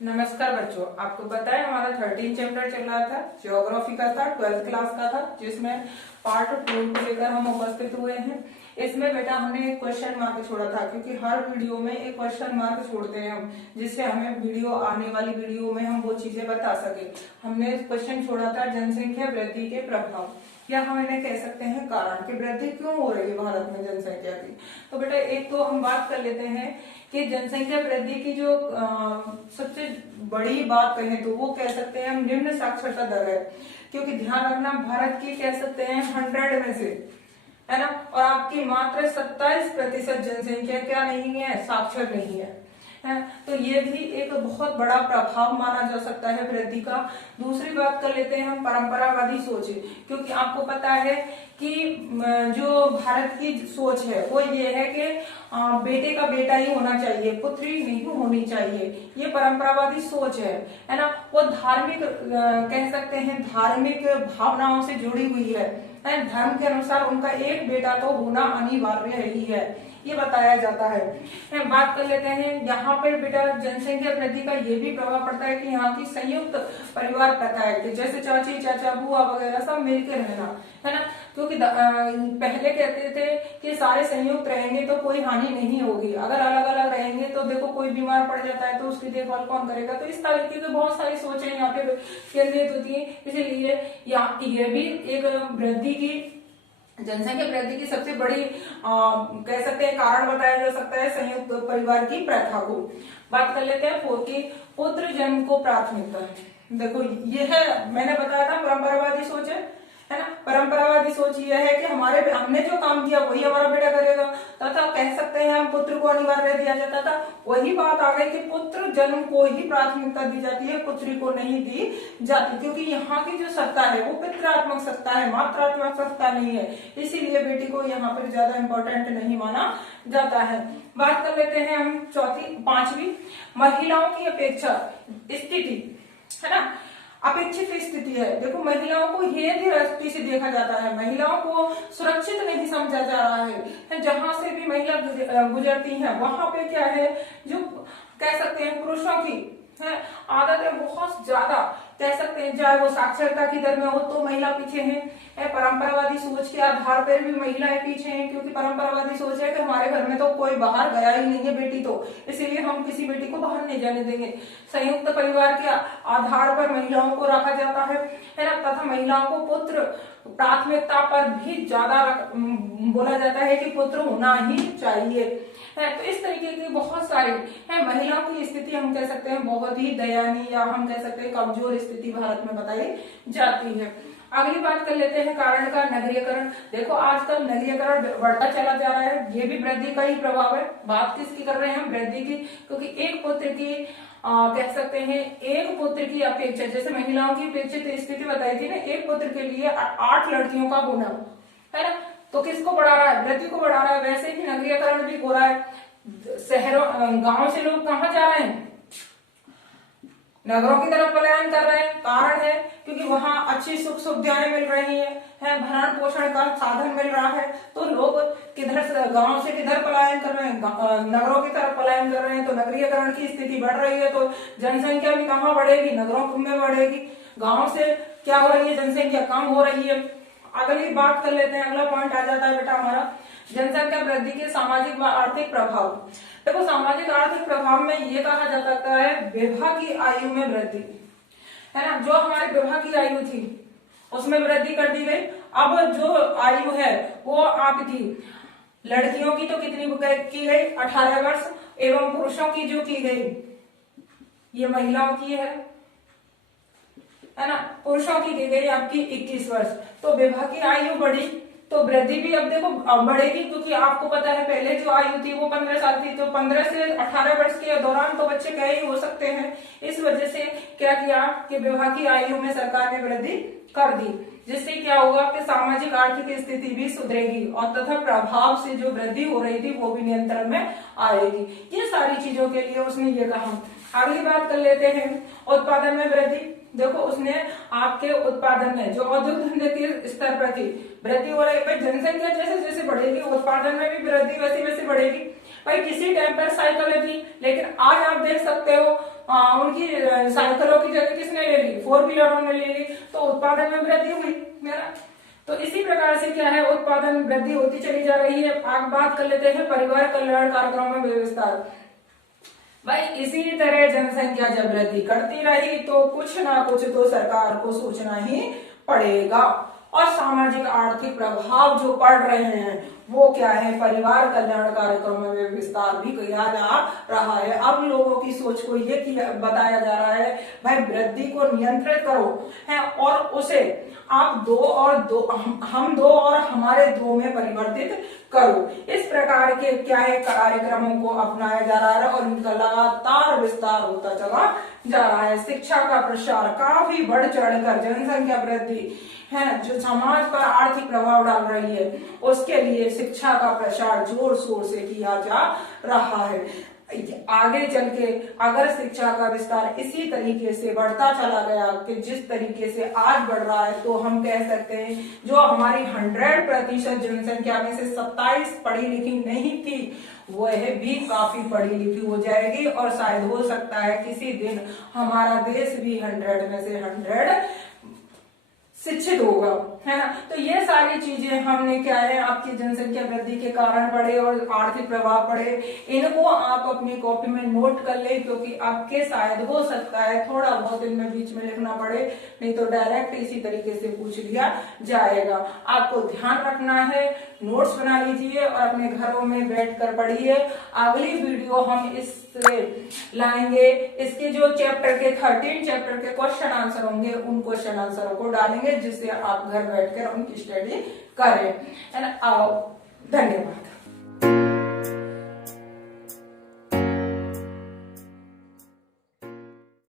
नमस्कार बच्चों, आपको पता है हमारा 13 चैप्टर चल रहा था, ज्योग्राफी का था, 12th क्लास का था, जिसमें पार्ट 2 को लेकर हम उपस्थित हुए हैं। इसमें बेटा हमने एक क्वेश्चन मार्क छोड़ा था, क्योंकि हर वीडियो में एक क्वेश्चन मार्क छोड़ते हैं हम, जिससे हमें वीडियो आने वाली वीडियो में हम वो चीजें बता सके। हमने क्वेश्चन छोड़ा था जनसंख्या वृद्धि के प्रभाव, या हम इन्हें कह सकते हैं कारण कि वृद्धि क्यों हो रही है भारत में जनसंख्या की। तो बेटा एक तो हम बात कर लेते हैं कि जनसंख्या वृद्धि की जो सबसे बड़ी बात कहें तो वो कह सकते हैं हम निम्न साक्षरता दर है। क्योंकि ध्यान रखना, भारत की कह सकते हैं 100 में से, है ना, और आपकी मात्र 27% जनसंख्या क्या नहीं है, साक्षर नहीं है। तो ये भी एक बहुत बड़ा प्रभाव माना जा सकता है वृद्धि का। दूसरी बात कर लेते हैं हम परंपरावादी सोच, क्योंकि आपको पता है कि जो भारत की सोच है वो ये है कि बेटे का बेटा ही होना चाहिए, पुत्री नहीं होनी चाहिए। ये परंपरावादी सोच है ना। वो धार्मिक कह सकते हैं धार्मिक भावनाओं से जुड़ी हुई है। धर्म के अनुसार उनका एक बेटा तो होना अनिवार्य ही है, ये बताया जाता है। बात कर लेते हैं यहाँ पर बेटा जनसंख्या वृद्धि का ये भी प्रभाव पड़ता है कि यहाँ की संयुक्त परिवार प्रथा है, कि जैसे चाची चाचा बुआ वगैरह सब मिलकर रहना, है ना। क्योंकि पहले कहते थे कि सारे संयुक्त रहेंगे तो कोई हानि नहीं होगी, अगर अलग अलग रहेंगे तो देखो कोई बीमार पड़ जाता है तो उसकी देखभाल कौन करेगा। तो इस तरीके की बहुत सारी सोचें यहाँ पे केंद्रित होती है। इसीलिए ये भी एक वृद्धि की, जनसंख्या वृद्धि की सबसे बड़ी कह सकते हैं कारण बताया जा सकता है संयुक्त परिवार की प्रथा को। बात कर लेते हैं कि पुत्र जन्म को प्राथमिकता है। देखो ये है, मैंने बताया था परंपरावादी सोच है ना। परंपरावादी सोच ये है कि हमने जो काम किया वही हमारा बेटा करेगा, तथा कह सकते हैं हम पुत्र को अनिवार्य दिया जाता था। वही बात आ गई कि पुत्र जन्म को ही प्राथमिकता दी जाती है, पुत्री को नहीं दी जाती, क्योंकि यहाँ की जो सत्ता है वो पितृत्मक सत्ता है, मात्रात्मक सत्ता नहीं है। इसीलिए बेटी को यहाँ पर ज्यादा इंपॉर्टेंट नहीं माना जाता है। बात कर लेते हैं हम पांचवी, महिलाओं की अपेक्षा स्थिति, है ना, अपेक्षित स्थिति है। देखो महिलाओं को ये दृष्टि से देखा जाता है, महिलाओं को सुरक्षित नहीं समझा जा रहा है। जहां से भी महिला गुजरती हैं वहां पे क्या है, जो कह सकते हैं पुरुषों की है आदतें बहुत ज्यादा, कह सकते हैं चाहे वो साक्षरता की दर में हो तो महिला पीछे है। परंपरावादी सोच के आधार पर भी महिलाएं पीछे हैं, क्योंकि परंपरावादी सोच है कि हमारे घर में तो कोई बाहर गया ही नहीं है बेटी, तो इसीलिए हम किसी बेटी को बाहर नहीं जाने देंगे। संयुक्त परिवार के आधार पर महिलाओं को रखा जाता है ना, तथा महिलाओं को पुत्र प्राथमिकता पर भी ज्यादा बोला जाता है कि पुत्र होना ही चाहिए है। तो इस तरीके की बहुत सारी है, महिलाओं की स्थिति हम कह सकते हैं बहुत ही दयनीय, या हम कह सकते हैं कमजोर स्थिति भारत में बताई जाती है। अगली बात कर लेते हैं कारण का नगरीकरण। देखो आजकल नगरीकरण बढ़ता चला जा रहा है, ये भी वृद्धि का ही प्रभाव है। बात किसकी कर रहे हैं हम, वृद्धि की, क्योंकि एक पुत्र की कह सकते हैं एक पुत्र की अपेक्षा, जैसे महिलाओं की अपेक्षित स्थिति बताई थी ना, एक पुत्र के लिए 8 लड़कियों का होना, है ना। तो किसको बढ़ा रहा है, वृद्धि को बढ़ा रहा है। वैसे ही नगरीकरण भी हो रहा है। शहरों गांव से लोग कहाँ जा रहे हैं, नगरों की तरफ पलायन कर रहे हैं। कारण है क्योंकि वहां अच्छी सुख सुविधाएं मिल रही है भरण पोषण का साधन मिल रहा है। तो लोग किधर से, गांव से किधर पलायन कर रहे हैं, नगरों की तरफ पलायन कर रहे हैं। तो नगरीकरण की स्थिति बढ़ रही है, तो जनसंख्या भी कहाँ बढ़ेगी, नगरों में बढ़ेगी। गाँव से क्या हो रही है, जनसंख्या कम हो रही है। अगली बात कर लेते हैं, अगला पॉइंट आ जाता है बेटा हमारा जनसंख्या वृद्धि के सामाजिक व आर्थिक प्रभाव। देखो सामाजिक आर्थिक प्रभाव में ये कहा जा सकता है विवाह की आयु में वृद्धि, है ना। जो हमारी विवाह की आयु थी उसमें वृद्धि कर दी गई। अब जो आयु है वो आपकी लड़कियों की तो कितनी की गई, 18 वर्ष, एवं पुरुषों की जो की गई ये महिलाओं की है ना, पुरुषों की गई आपकी 21 वर्ष। तो विवाह की आयु बढ़ी तो वृद्धि भी अब देखो बढ़ेगी, क्योंकि आपको पता है पहले जो आयु थी वो 15 साल थी, तो 15 से 18 वर्ष के दौरान तो बच्चे कई ही हो सकते हैं। इस वजह से क्या किया कि विवाह की आयु में सरकार ने वृद्धि कर दी, जिससे क्या होगा कि सामाजिक आर्थिक स्थिति भी सुधरेगी और तथा प्रभाव से जो वृद्धि हो रही थी वो भी नियंत्रण में आएगी। ये सारी चीजों के लिए उसने ये कहा। अगली बात कर लेते हैं उत्पादन में वृद्धि। देखो उसने आपके उत्पादन में जो औद्योगिक धंधे के स्तर पर थी वृद्धि हो रही है। जनसंख्या जैसे जैसे बढ़ेगी उत्पादन में भी वृद्धि वैसे वैसे बढ़ेगी। भाई किसी टाइम पर साइकिल थी, लेकिन आज आप देख सकते हो उनकी साइकिलों की जगह किसने ले ली, 4 व्हीलरों ने ले ली, तो उत्पादन में वृद्धि हुई मेरा। तो इसी प्रकार से क्या है, उत्पादन में वृद्धि होती चली जा रही है। आप बात कर लेते हैं परिवार कल्याण कार्यक्रमों में विस्तार। भाई इसी तरह जनसंख्या जब वृद्धि करती रही तो कुछ ना कुछ तो सरकार को सोचना ही पड़ेगा, और सामाजिक आर्थिक प्रभाव जो पड़ रहे हैं वो क्या है, परिवार कल्याण कार्यक्रमों में विस्तार भी किया जा रहा है। अब लोगों की सोच को ये बताया जा रहा है भाई वृद्धि को नियंत्रित करो है, और उसे आप हम दो और हमारे दो में परिवर्तित करो। इस प्रकार के क्या है कार्यक्रमों को अपनाया जा रहा है और इनका लगातार विस्तार होता चला जा रहा है। शिक्षा का प्रसार काफी बढ़ चढ़कर जनसंख्या वृद्धि है जो समाज पर आर्थिक प्रभाव डाल रही है, उसके लिए शिक्षा का प्रसार जोर शोर से किया जा रहा है। आगे चल के अगर शिक्षा का विस्तार इसी तरीके से बढ़ता चला गया कि जिस तरीके से आज बढ़ रहा है, तो हम कह सकते हैं जो हमारी 100% जनसंख्या में से 27 पढ़ी लिखी नहीं थी वह भी काफी पढ़ी लिखी हो जाएगी, और शायद हो सकता है किसी दिन हमारा देश भी 100 में से 100 शिक्षित होगा, है ना। तो ये सारी चीजें हमने क्या है आपकी जनसंख्या वृद्धि के कारण पढ़े और आर्थिक प्रभाव पढ़े, इनको आप अपनी कॉपी में नोट कर ले, क्योंकि आपके शायद हो सकता है थोड़ा बहुत इनमें बीच में लिखना पड़े, नहीं तो डायरेक्ट इसी तरीके से पूछ लिया जाएगा। आपको ध्यान रखना है, नोट्स बना लीजिए और अपने घरों में बैठकर पढ़िए। अगली वीडियो हम इससे लाएंगे, इसके जो चैप्टर के 13 चैप्टर के क्वेश्चन आंसर होंगे उन क्वेश्चन आंसरों को डालेंगे जिससे आप घर बैठकर उनकी स्टडी करें, है ना। धन्यवाद।